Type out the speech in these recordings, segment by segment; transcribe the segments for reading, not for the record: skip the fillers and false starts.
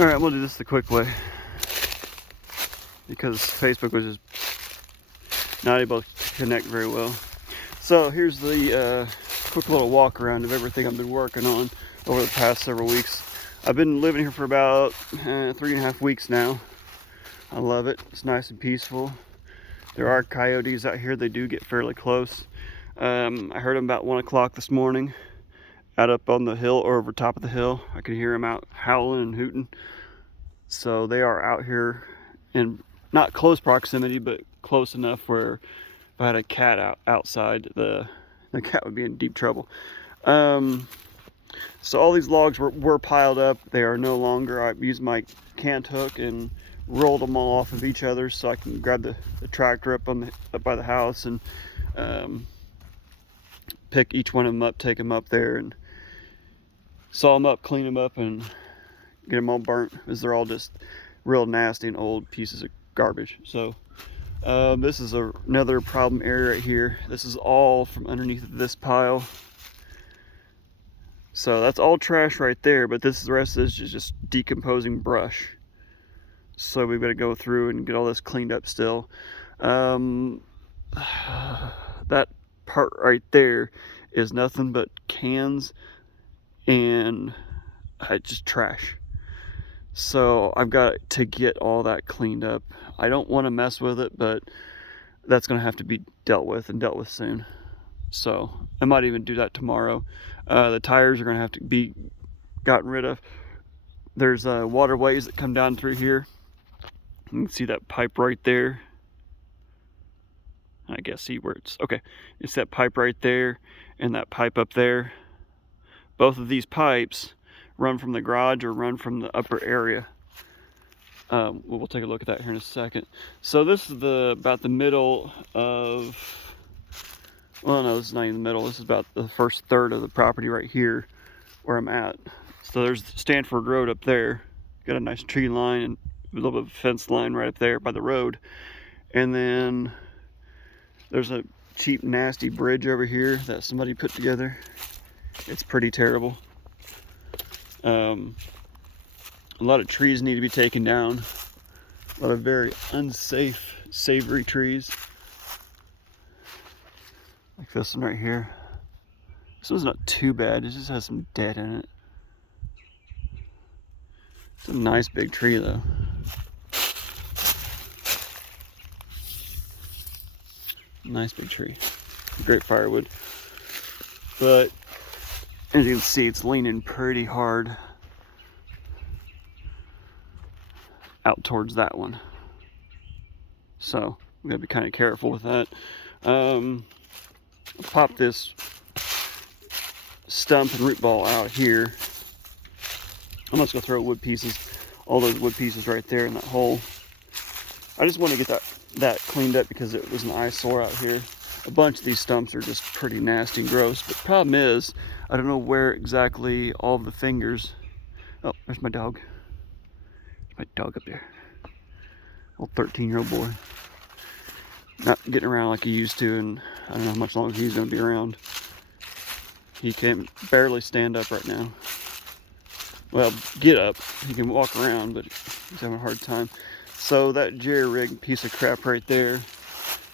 All right, we'll do this the quick way because Facebook was just not able to connect very well. So here's the quick little walk around of everything I've been working on over the past several weeks. I've been living here for about 3.5 weeks now. I love it. It's nice and peaceful. There are coyotes out here. They do get fairly close. I heard them about 1 o'clock this morning out up on the hill or over top of the hill. I could hear them out howling and hooting. So they are out here in not close proximity, but close enough where if I had a cat outside, the cat would be in deep trouble. So all these logs were piled up. They are no longer. I used my cant hook and rolled them all off of each other so I can grab the tractor up by the house and pick each one of them up, take them up there and saw them up, clean them up, and get them all burnt, as they're all just real nasty and old pieces of garbage. So this is another problem area right here. This is all from underneath this pile. So that's all trash right there, but the rest is just decomposing brush. So we've got to go through and get all this cleaned up still. That part right there is nothing but cans and just trash. So I've got to get all that cleaned up. I don't want to mess with it, but that's going to have to be dealt with soon. So I might even do that tomorrow. The tires are going to have to be gotten rid of. There's waterways that come down through here. You can see that pipe right there. I guess see where it's okay. It's that pipe right there and that pipe up there. Both of these pipes run from the garage or run from the upper area. We'll take a look at that here in a second. So this is about the middle of, well, no, this is not even the middle. This is about the first third of the property right here where I'm at. So there's Stanford Road up there. Got a nice tree line and a little bit of a fence line right up there by the road. And then there's a cheap, nasty bridge over here that somebody put together. It's pretty terrible. A lot of trees need to be taken down. A lot of very unsafe, savory trees. Like this one right here. This one's not too bad. It just has some dead in it. It's a nice big tree though. Nice big tree. Great firewood. But as you can see, it's leaning pretty hard out towards that one. So we gotta be kind of careful with that. Pop this stump and root ball out here. I'm just gonna throw wood pieces, all those wood pieces right there in that hole. I just want to get that cleaned up because it was an eyesore out here. A bunch of these stumps are just pretty nasty and gross, but the problem is I don't know where exactly all of the fingers. Oh, there's my dog. There's my dog up there. Old 13-year-old boy. Not getting around like he used to, and I don't know how much longer he's going to be around. He can barely stand up right now. Well, get up. He can walk around, but he's having a hard time. So that jerry-rig piece of crap right there,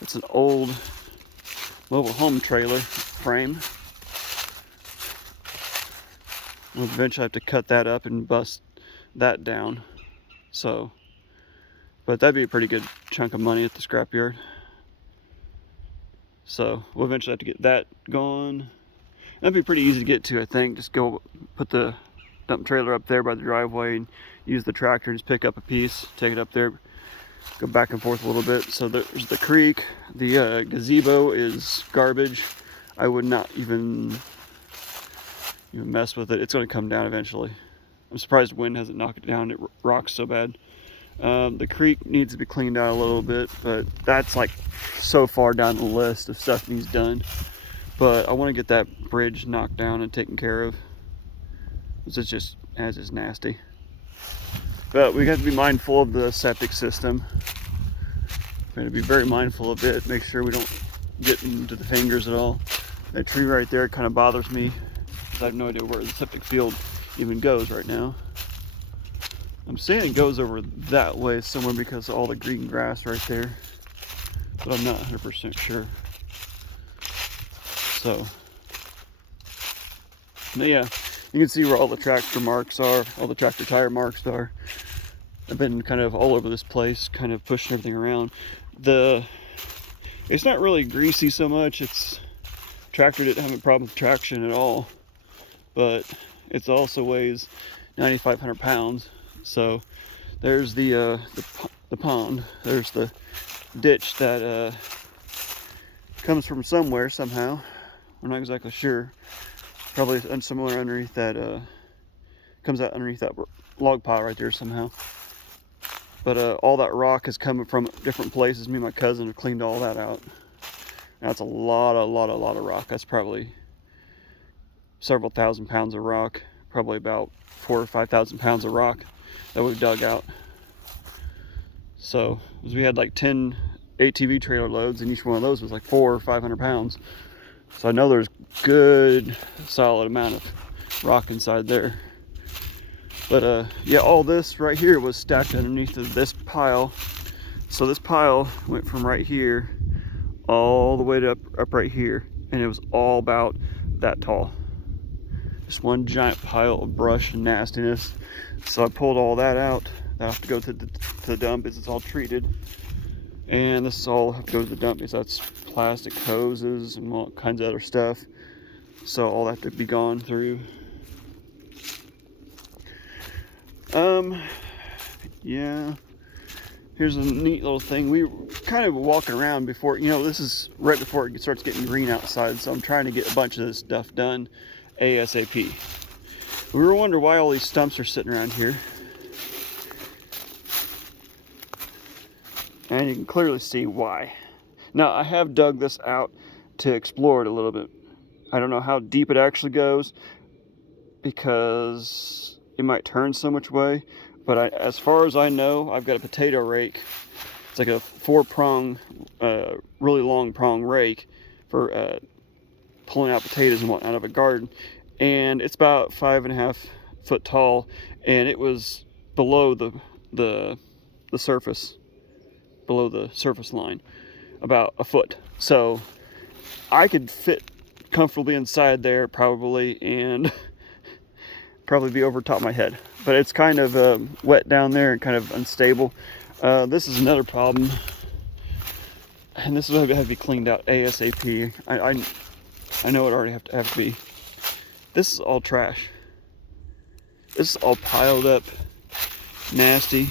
it's an old mobile home trailer frame. We'll eventually have to cut that up and bust that down. So, but that'd be a pretty good chunk of money at the scrapyard. So we'll eventually have to get that gone. That'd be pretty easy to get to, I think. Just go put the dump trailer up there by the driveway and use the tractor and just pick up a piece, take it up there, go back and forth a little bit. So there's the creek. The gazebo is garbage. I would not even mess with it. It's going to come down eventually. I'm surprised wind hasn't knocked it down. It rocks so bad. The creek needs to be cleaned out a little bit, but that's like so far down the list of stuff needs done. But I want to get that bridge knocked down and taken care of. It's just nasty. But we have to be mindful of the septic system. We're going to be very mindful of it. Make sure we don't get into the fingers at all. That tree right there kind of bothers me because I have no idea where the septic field even goes right now. I'm saying it goes over that way somewhere because of all the green grass right there, but I'm not 100% sure. So, but yeah, you can see where all the tractor marks are, all the tractor tire marks are. I've been kind of all over this place, kind of pushing everything around. It's not really greasy so much. It's tractor didn't have a problem with traction at all, but it also weighs 9,500 pounds. So there's the pond. There's the ditch that comes from somewhere somehow. I'm not exactly sure. Probably somewhere underneath that comes out underneath that log pile right there somehow. But all that rock is coming from different places. Me and my cousin have cleaned all that out. That's a lot of rock. That's probably several thousand pounds of rock. Probably about 4,000 or 5,000 pounds of rock that we've dug out. So we had like 10 ATV trailer loads, and each one of those was like 400 or 500 pounds. So I know there's good solid amount of rock inside there. But yeah, all this right here was stacked underneath of this pile. So this pile went from right here all the way to up right here, and it was all about that tall. Just one giant pile of brush and nastiness. So I pulled all that out. I have to go to the dump because it's all treated. And this is all have to go to the dump because that's plastic hoses and all kinds of other stuff. So all that to be gone through. Yeah. Here's a neat little thing. We were kind of walking around before, you know, this is right before it starts getting green outside. So I'm trying to get a bunch of this stuff done ASAP. We were wondering why all these stumps are sitting around here. And you can clearly see why. Now, I have dug this out to explore it a little bit. I don't know how deep it actually goes because it might turn so much way. But as far as I know, I've got a potato rake. It's like a 4-prong, really long prong rake for pulling out potatoes and whatnot out of a garden. And it's about 5.5 foot tall, and it was below the surface, below the surface line, about a foot. So I could fit comfortably inside there probably, and probably be over top my head. But it's kind of wet down there and kind of unstable. This is another problem, and this will have to be cleaned out ASAP. I know it already have to be. This is all trash. This is all piled up, nasty,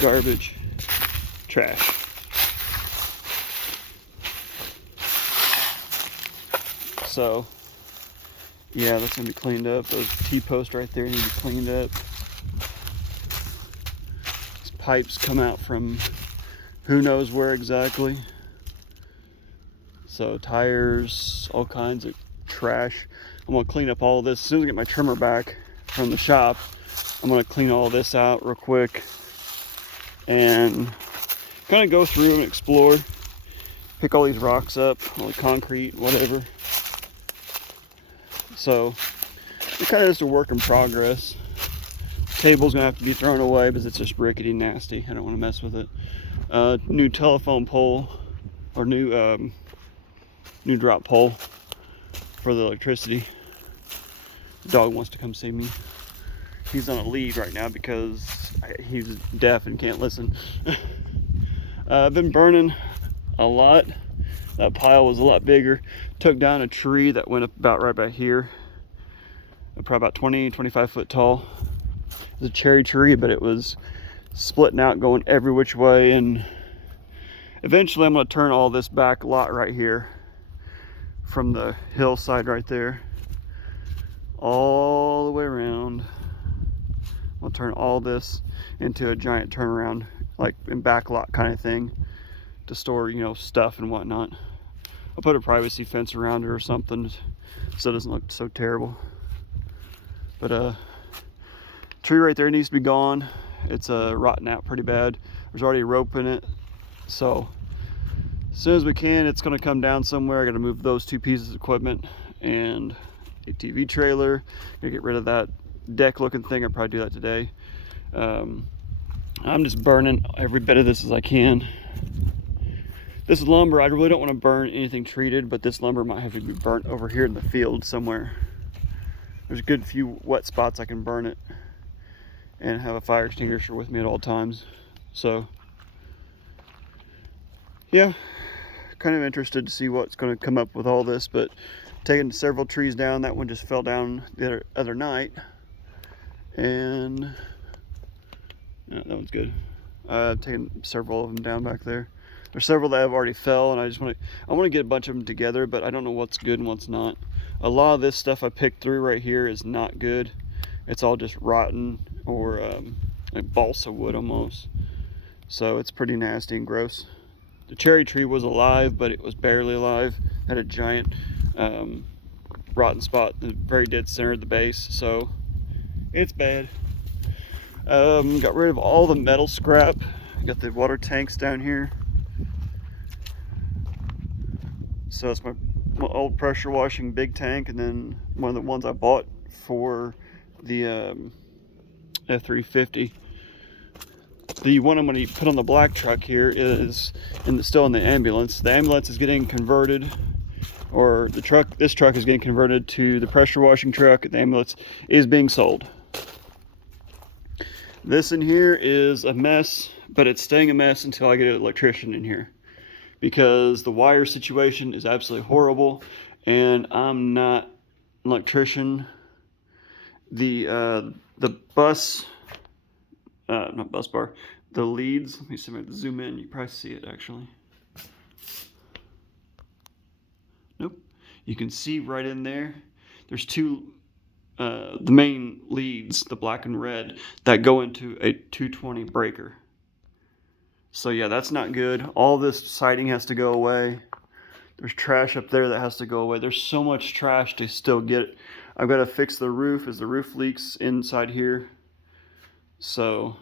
garbage, trash. So, yeah, that's gonna be cleaned up. Those T-posts right there need to be cleaned up. These pipes come out from who knows where exactly. So tires, all kinds of trash. I'm gonna clean up all this. As soon as I get my trimmer back from the shop, I'm gonna clean all this out real quick and kind of go through and explore, pick all these rocks up, all the concrete, whatever. So it's kind of just a work in progress. Table's gonna have to be thrown away because it's just rickety and nasty. I don't want to mess with it. New telephone pole, or new drop pole for the electricity. The dog wants to come see me. He's on a lead right now because he's deaf and can't listen. I've been burning a lot. That pile was a lot bigger. Took down a tree that went up about right back here. Probably about 20-25 foot tall. It was a cherry tree, but it was splitting out, going every which way. And eventually I'm gonna turn all this back lot right here from the hillside right there all the way around. I'll turn all this into a giant turnaround, like in back lot kind of thing, to store, you know, stuff and whatnot. I'll put a privacy fence around it or something so it doesn't look so terrible. But tree right there needs to be gone. It's rotting out pretty bad. There's already a rope in it, so as soon as we can, it's going to come down somewhere. I got to move those 2 pieces of equipment and ATV trailer. Gonna get rid of that deck looking thing. I'll probably do that today. I'm just burning every bit of this as I can. This lumber, I really don't want to burn anything treated, but this lumber might have to be burnt over here in the field somewhere. There's a good few wet spots I can burn it and have a fire extinguisher with me at all times. So yeah, kind of interested to see what's going to come up with all this, but taking several trees down. That one just fell down the other night, and yeah, that one's good. I've taken several of them down back there. There's several that have already fell, and I want to get a bunch of them together, but I don't know what's good and what's not. A lot of this stuff I picked through right here is not good. It's all just rotten, or like balsa wood almost. So it's pretty nasty and gross. The cherry tree was alive, but it was barely alive. Had a giant rotten spot in the very dead center of the base, so it's bad. Got rid of all the metal scrap. Got the water tanks down here. So it's my old pressure washing big tank, and then one of the ones I bought for the F350. The one I'm going to put on the black truck here is still in the ambulance. The ambulance is getting converted, or this truck is getting converted to the pressure washing truck. The ambulance is being sold. This in here is a mess, but it's staying a mess until I get an electrician in here, because the wire situation is absolutely horrible, and I'm not an electrician. The bus, not bus bar, the leads, let me see if I can zoom in, you can probably see it actually. Nope, you can see right in there, there's two, the main leads, the black and red, that go into a 220 breaker. So yeah, that's not good. All this siding has to go away. There's trash up there that has to go away. There's so much trash to still get. I've got to fix the roof, as the roof leaks inside here. So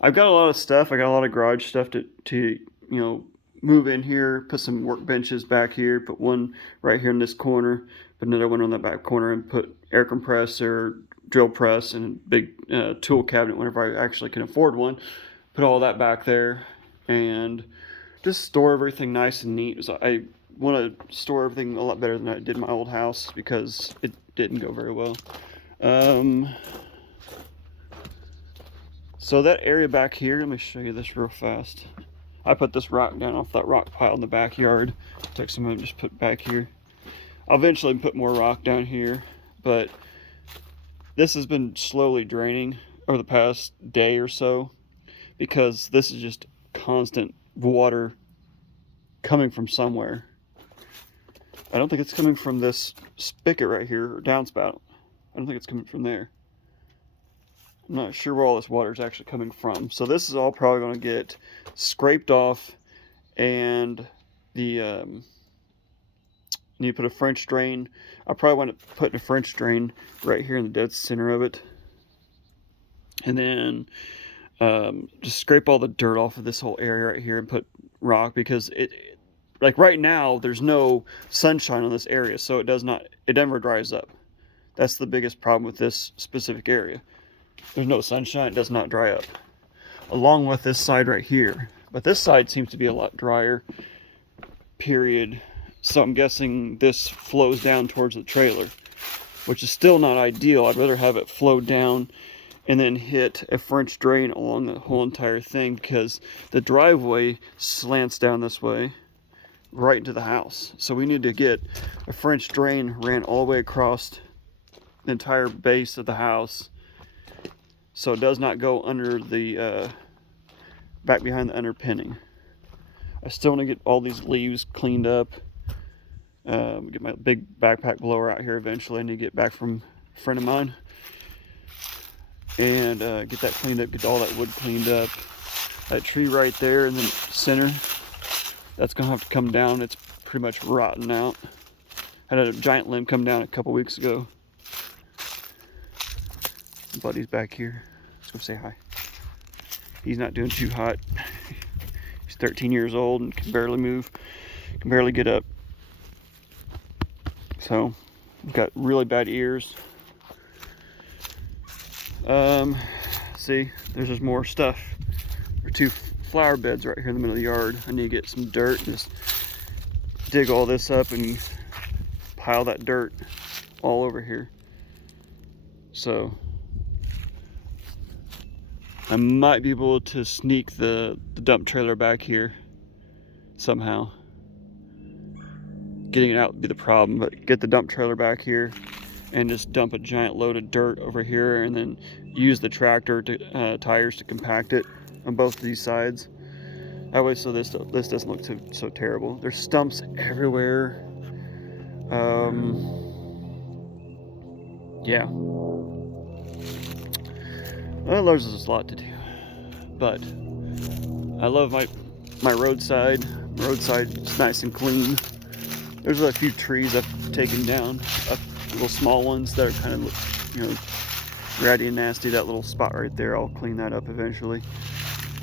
I've got a lot of stuff. I got a lot of garage stuff to move in here, put some workbenches back here, put one right here in this corner, put another one on that back corner, and put air compressor, drill press, and a big tool cabinet whenever I actually can afford one. Put all that back there and just store everything nice and neat. So I want to store everything a lot better than I did in my old house, because it didn't go very well. So that area back here, let me show you this real fast. I put this rock down off that rock pile in the backyard. Took some of it, just put back here. I'll eventually put more rock down here, but this has been slowly draining over the past day or so, because this is just constant water coming from somewhere. I don't think it's coming from this spigot right here, or downspout. I don't think it's coming from there. I'm not sure where all this water is actually coming from. So this is all probably going to get scraped off, and the need to put a French drain. I probably want to put a French drain right here in the dead center of it, and then just scrape all the dirt off of this whole area right here and put rock, because like right now there's no sunshine on this area, so it never dries up. That's the biggest problem with this specific area. There's no sunshine, it does not dry up, along with this side right here. But this side seems to be a lot drier, period. So I'm guessing this flows down towards the trailer, which is still not ideal. I'd rather have it flow down and then hit a French drain along the whole entire thing, because the driveway slants down this way right into the house. So we need to get a French drain ran all the way across the entire base of the house, so it does not go under the back behind the underpinning. I still want to get all these leaves cleaned up. Get my big backpack blower out here eventually. I need to get back from a friend of mine and get that cleaned up, get all that wood cleaned up. That tree right there in the center, that's gonna have to come down. It's pretty much rotten out. Had a giant limb come down a couple weeks ago. Buddy's back here. Let's go say hi. He's not doing too hot. He's 13 years old and can barely move, can barely get up. So, got really bad ears. See, there's just more stuff. There are 2 flower beds right here in the middle of the yard. I need to get some dirt and just dig all this up and pile that dirt all over here. So I might be able to sneak the dump trailer back here somehow. Getting it out would be the problem, but get the dump trailer back here and just dump a giant load of dirt over here, and then use the tractor to tires to compact it on both of these sides. That way, so this doesn't look so terrible. There's stumps everywhere. Yeah. Well, there's just a lot to do, but I love my roadside. Roadside's nice and clean. There's a few trees I've taken down, little small ones that are kind of, you know, ratty and nasty. That little spot right there, I'll clean that up eventually.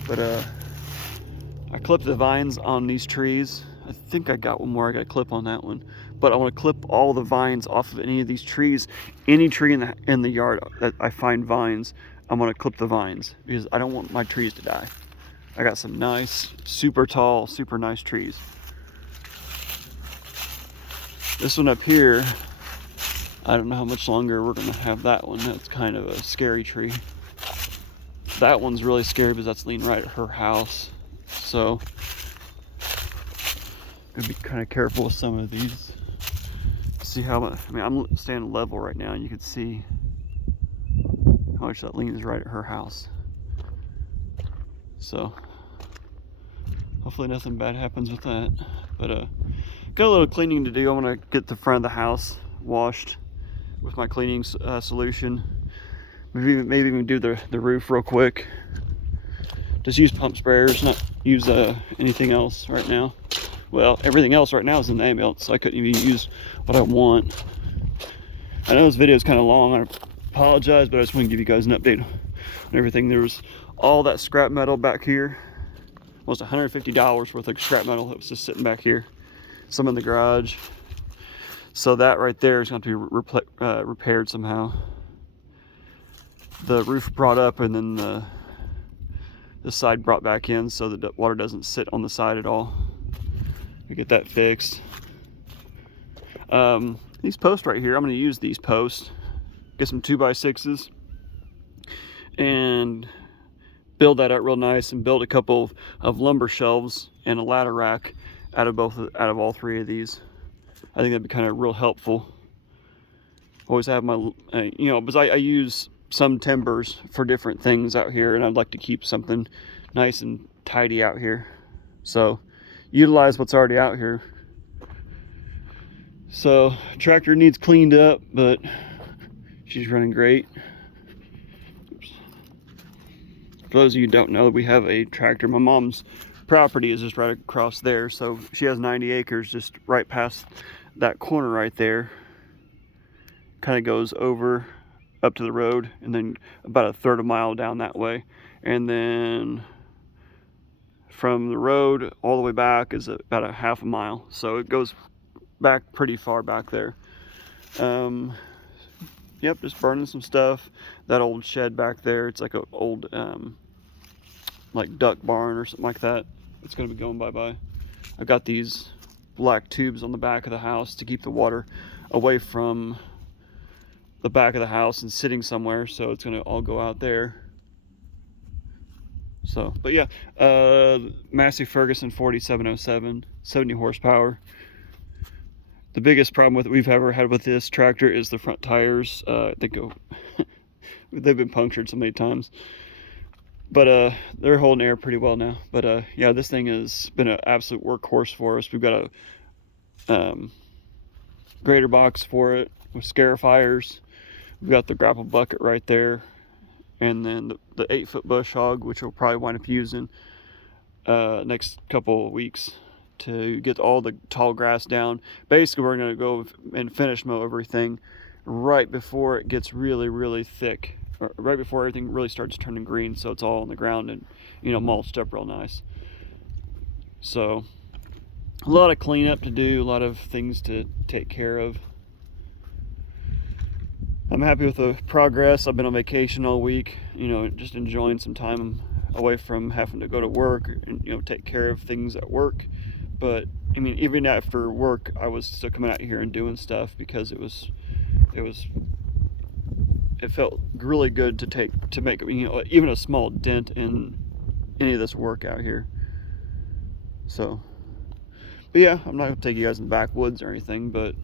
But I clipped the vines on these trees. I think I got one more I got to clip on that one. But I want to clip all the vines off of any of these trees. Any tree in the yard that I find vines, I'm going to clip the vines, because I don't want my trees to die. I got some nice, super tall, super nice trees. This one up here, I don't know how much longer we're going to have that one. That's kind of a scary tree. That one's really scary because that's leaning right at her house. So, gonna be kind of careful with some of these. See how much, I mean, I'm standing level right now and you can see how much that leans right at her house. So, hopefully nothing bad happens with that. But got a little cleaning to do. I'm gonna get the front of the house washed with my cleaning solution. Maybe even do the roof real quick. Just use pump sprayers, not use anything else right now. Well, everything else right now is in the ambulance, so I couldn't even use what I want. I know this video is kind of long. I apologize, but I just want to give you guys an update on everything. There was all that scrap metal back here. Almost $150 worth of scrap metal that was just sitting back here. Some in the garage. So that right there is going to be repaired somehow. The roof brought up, and then the side brought back in, so the water doesn't sit on the side at all. We get that fixed. These posts right here, I'm going to use these posts. Get some 2x6s and build that out real nice, and build a couple of lumber shelves and a ladder rack out of all 3 of these. I think that'd be kind of real helpful. Always have my, you know, because I use some timbers for different things out here, and I'd like to keep something nice and tidy out here. So utilize what's already out here. So tractor needs cleaned up, but she's running great. Oops. For those of you who don't know, we have a tractor. My mom's property is just right across there, so she has 90 acres just right past that corner right there. Kind of goes over up to the road, and then about 1/3 mile down that way, and then from the road all the way back is about 1/2 mile, so it goes back pretty far back there. Yep, just burning some stuff. That old shed back there, it's like an old like duck barn or something like that. It's going to be going bye-bye. I've got these black tubes on the back of the house to keep the water away from the back of the house and sitting somewhere, so it's going to all go out there. So, but yeah, Massey Ferguson 4707, 70 horsepower. The biggest problem we've ever had with this tractor is the front tires. They go, they've been punctured so many times. But they're holding air pretty well now. But yeah, this thing has been an absolute workhorse for us. We've got a grater box for it with scarifiers. We've got the grapple bucket right there, and then the 8-foot bush hog, which we'll probably wind up using next couple of weeks to get all the tall grass down. Basically, we're going to go and finish mow everything right before it gets really, really thick. Right before everything really starts turning green, so it's all on the ground and, you know, mulched up real nice. So a lot of cleanup to do, a lot of things to take care of. I'm happy with the progress. I've been on vacation all week, you know, just enjoying some time away from having to go to work and, you know, take care of things at work. But I mean, even after work, I was still coming out here and doing stuff because it felt really good to make, you know, even a small dent in any of this work out here. So, but yeah, I'm not gonna take you guys in the backwoods or anything, but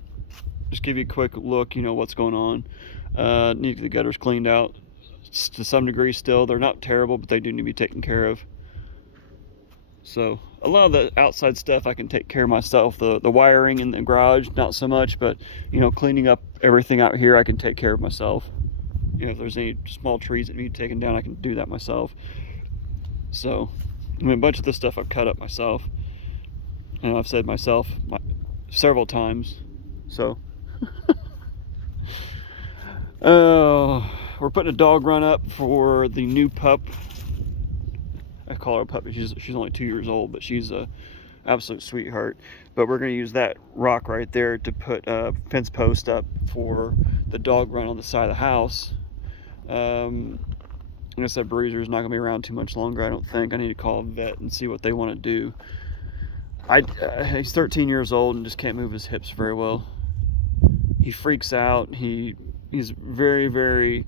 just give you a quick look, you know, what's going on. Need the gutters cleaned out to some degree still. They're not terrible, but they do need to be taken care of. So a lot of the outside stuff I can take care of myself. The wiring in the garage, not so much, but you know, cleaning up everything out here, I can take care of myself. You know, if there's any small trees that need taken down, I can do that myself. So, I mean, a bunch of this stuff I've cut up myself, and I've said myself several times. So, we're putting a dog run up for the new pup. I call her a puppy. She's only 2 years old, but she's a absolute sweetheart. But we're going to use that rock right there to put a fence post up for the dog run on the side of the house. I guess that bruiser's not going to be around too much longer, I don't think. I need to call a vet and see what they want to do. He's 13 years old and just can't move his hips very well. He freaks out. He's very, very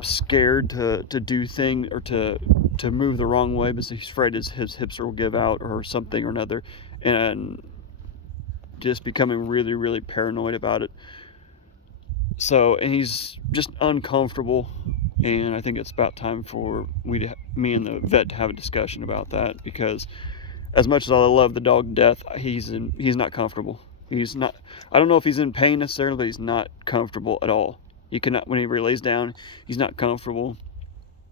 scared to do things or to move the wrong way because he's afraid his hips will give out or something or another, and just becoming really, really paranoid about it. So, and he's just uncomfortable, and I think it's about time for me and the vet to have a discussion about that, because as much as I love the dog to death, he's not comfortable. He's not, I don't know if he's in pain necessarily, but he's not comfortable at all. You cannot, whenever he lays down, he's not comfortable.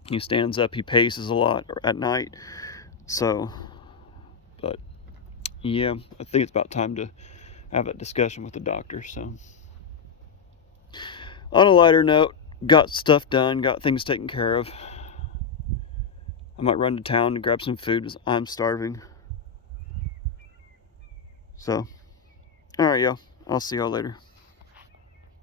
He stands up, he paces a lot at night. So, but yeah, I think it's about time to have that discussion with the doctor. So, on a lighter note, got stuff done, got things taken care of. I might run to town to grab some food because I'm starving. So, alright, y'all. I'll see y'all later.